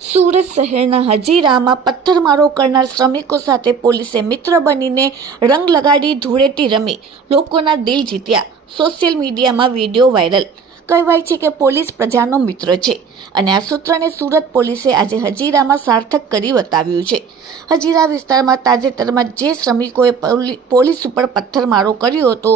સુરત શહેરના હજીરામાં પથ્થરમારો કરનાર શ્રમિકો સાથે પોલીસે મિત્ર બનીને રંગ લગાડી ધૂળેટી રમી લોકોના દિલ જીત્યા। સોશિયલ મીડિયામાં વિડીયો વાયરલ। કહેવાય છે કે પોલીસ પ્રજાનો મિત્ર છે અને આ સૂત્રને સુરત પોલીસે આજે હજીરામાં સાર્થક કરી બતાવ્યું છે। હજીરા વિસ્તારમાં તાજેતરમાં જે શ્રમિકોએ પોલીસ ઉપર પથ્થરમારો કર્યો હતો,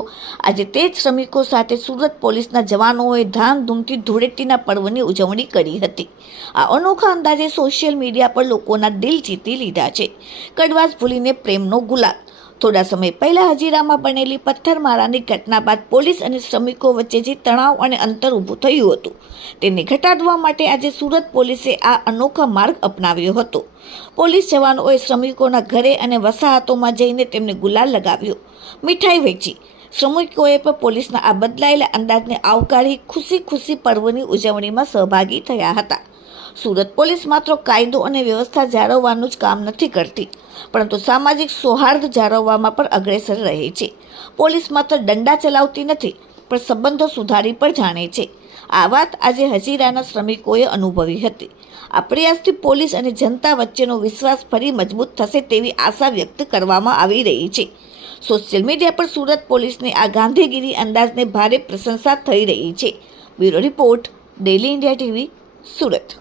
આજે તે જ શ્રમિકો સાથે સુરત પોલીસના જવાનોએ ધામધૂમથી ધૂળેટીના પર્વની ઉજવણી કરી હતી। આ અનોખા અંદાજે સોશિયલ મીડિયા પર લોકોના દિલ જીતી લીધા છે। કડવાશ ભૂલીને પ્રેમનો ગુલાલ। થોડા સમય પહેલા હજીરામાં બનેલી પથ્થરમારાની ઘટના બાદ પોલીસ અને શ્રમિકો વચ્ચે જે તણાવ અને અંતર ઊભું થયું હતું, તેને ઘટાડવા માટે આજે સુરત પોલીસે આ અનોખા માર્ગ અપનાવ્યો હતો। પોલીસ જવાનોએ શ્રમિકોના ઘરે અને વસાહતોમાં જઈને તેમને ગુલાલ લગાવ્યો, મીઠાઈ વેચી। શ્રમિકોએ પણ પોલીસના આ બદલાયેલા અંદાજને આવકારી ખુશી પર્વની ઉજવણીમાં સહભાગી થયા હતા। સુરત પોલીસ માત્ર કાયદો અને વ્યવસ્થા જાળવવાનું જ કામ નથી કરતી, પરંતુ સામાજિક સૌહાર્દ જાળવવામાં પણ અગ્રેસર રહે છે। પોલીસ માત્ર દંડા ચલાવતી નથી, પણ સંબંધો સુધારી પણ જાણે છે। આ વાત આજે હજીરાના શ્રમિકોએ અનુભવી હતી। આ પ્રયાસથી પોલીસ અને જનતા વચ્ચેનો વિશ્વાસ ફરી મજબૂત થશે તેવી આશા વ્યક્ત કરવામાં આવી રહી છે। સોશિયલ મીડિયા પર સુરત પોલીસની આ ગાંધીગીરી અંદાજને ભારે પ્રશંસા થઈ રહી છે। Bureau report, daily India TV, Surat.